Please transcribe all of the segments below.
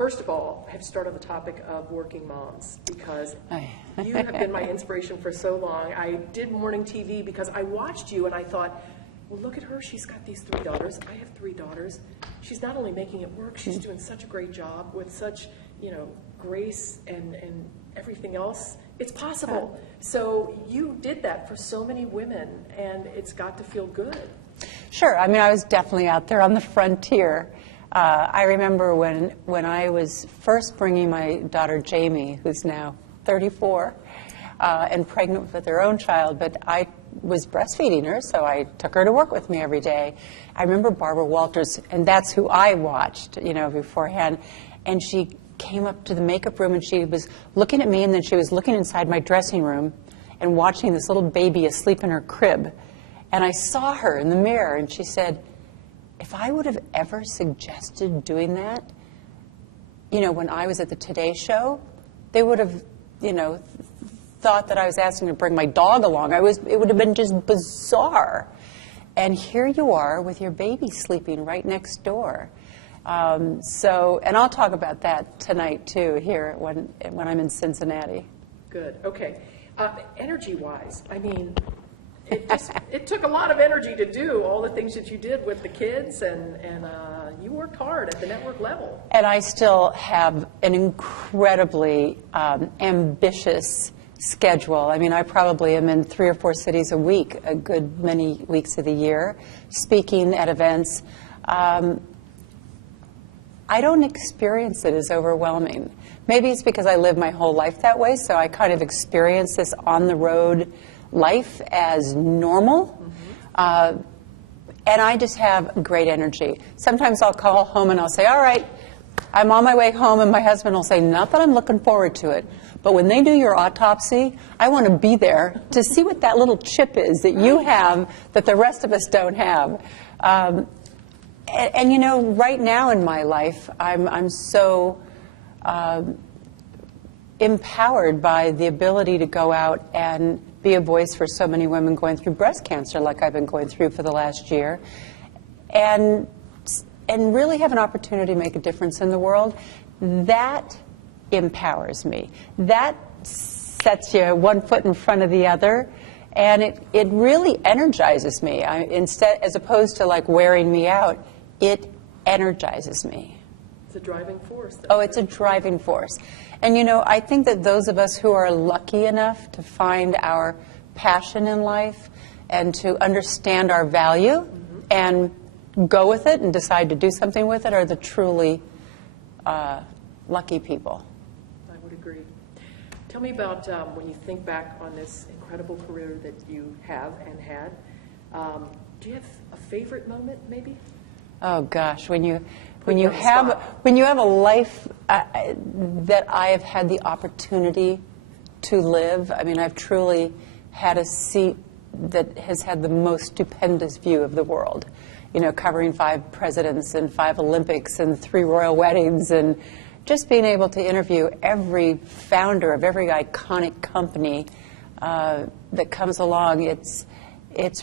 first of all, I have to start on the topic of working moms, because you have been my inspiration for so long. I did morning TV because I watched you and I thought, well, look at her. She's got these 3 daughters. I have 3 daughters. She's not only making it work, she's doing such a great job with such, grace and everything else. It's possible. So you did that for so many women, and it's got to feel good. Sure. I mean, I was definitely out there on the frontier. I remember when I was first bringing my daughter Jamie, who's now 34, and pregnant with her own child, but I was breastfeeding her, so I took her to work with me every day. I remember Barbara Walters, and that's who I watched, beforehand, and she came up to the makeup room, and she was looking at me, and then she was looking inside my dressing room and watching this little baby asleep in her crib. And I saw her in the mirror, and she said, if I would have ever suggested doing that, when I was at the Today Show, they would have, thought that I was asking to bring my dog along. It would have been just bizarre. And here you are with your baby sleeping right next door. And I'll talk about that tonight, too, here when I'm in Cincinnati. Good. Okay. Energy-wise, I mean, it took a lot of energy to do all the things that you did with the kids, and you worked hard at the network level. And I still have an incredibly ambitious schedule. I mean, I probably am in 3 or 4 cities a week, a good many weeks of the year, speaking at events. I don't experience it as overwhelming. Maybe it's because I live my whole life that way, so I kind of experience this on-the-road life as normal. And I just have great energy. Sometimes I'll call home and I'll say, all right, I'm on my way home, and my husband will say, not that I'm looking forward to it, but when they do your autopsy, I want to be there to see what that little chip is that you have that the rest of us don't have. And right now in my life, I'm so empowered by the ability to go out and be a voice for so many women going through breast cancer, like I've been going through for the last year, and really have an opportunity to make a difference in the world. That empowers me. That sets you one foot in front of the other. And it really energizes me. As opposed to like wearing me out, it energizes me. It's a driving force. Oh, it's a driving force. And I think that those of us who are lucky enough to find our passion in life and to understand our value and go with it and decide to do something with it are the truly lucky people. I would agree. Tell me about when you think back on this incredible career that you have and had. Do you have a favorite moment, maybe? Oh gosh, when you have a life that I have had the opportunity to live. I mean, I've truly had a seat that has had the most stupendous view of the world. Covering 5 presidents and 5 Olympics and 3 royal weddings, and just being able to interview every founder of every iconic company that comes along. It's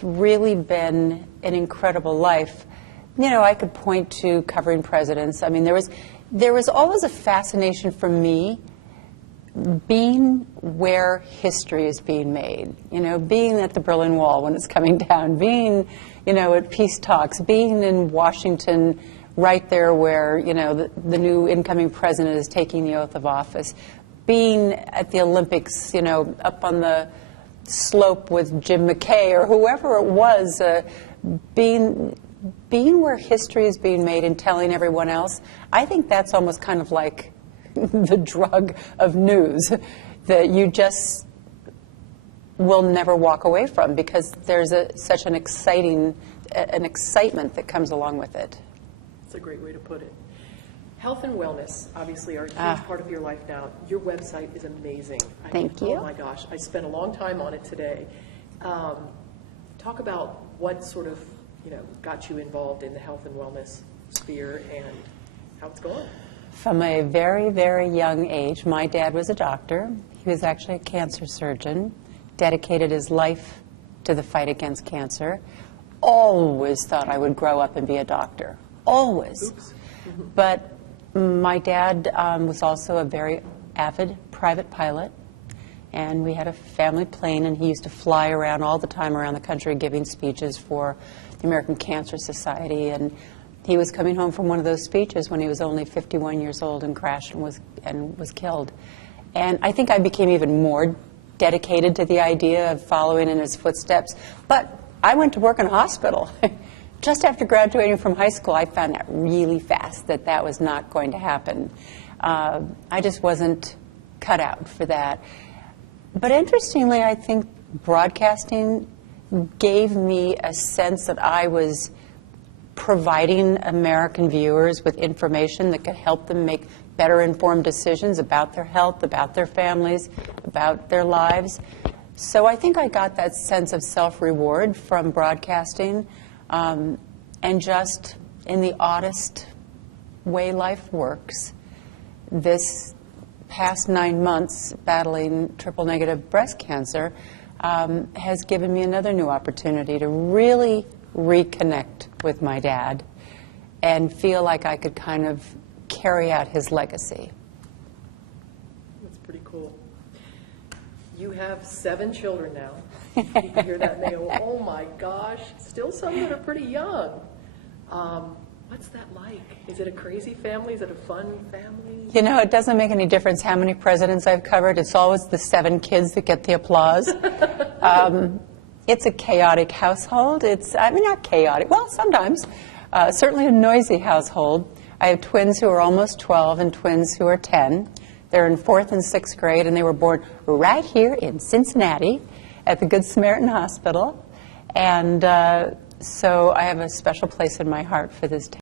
really been an incredible life. I could point to covering presidents. I mean, there was always a fascination for me being where history is being made. Being at the Berlin Wall when it's coming down, being, at peace talks, being in Washington right there where, the new incoming president is taking the oath of office, being at the Olympics, up on the slope with Jim McKay or whoever it was, being where history is being made and telling everyone else. I think that's almost kind of like the drug of news that you just will never walk away from, because there's such an excitement that comes along with it. That's a great way to put it. Health and wellness, obviously, are a huge part of your life now. Your website is amazing. Thank you. Oh, my gosh. I spent a long time on it today. Talk about what sort of, got you involved in the health and wellness sphere and how it's going. From a very, very young age, my dad was a doctor. He was actually a cancer surgeon, dedicated his life to the fight against cancer. Always thought I would grow up and be a doctor. Always. Oops. But My dad was also a very avid private pilot, and we had a family plane, and he used to fly around all the time around the country giving speeches for the American Cancer Society. And he was coming home from one of those speeches when he was only 51 years old and crashed and was killed. And I think I became even more dedicated to the idea of following in his footsteps. But I went to work in a hospital. Just after graduating from high school, I found out really fast that that was not going to happen. I just wasn't cut out for that. But interestingly, I think broadcasting gave me a sense that I was providing American viewers with information that could help them make better informed decisions about their health, about their families, about their lives. So I think I got that sense of self-reward from broadcasting, and just in the oddest way life works. This past 9 months battling triple-negative breast cancer has given me another new opportunity to really reconnect with my dad and feel like I could kind of carry out his legacy. That's pretty cool. You have 7 children now. You can hear that and they go, oh my gosh, still some that are pretty young. What's that like? Is it a crazy family? Is it a fun family? You know, it doesn't make any difference how many presidents I've covered. It's always the 7 kids that get the applause. It's a chaotic household. I mean, not chaotic. Well, sometimes. Certainly a noisy household. I have twins who are almost 12 and twins who are 10. They're in 4th and 6th grade, and they were born right here in Cincinnati at the Good Samaritan Hospital. And so I have a special place in my heart for this town.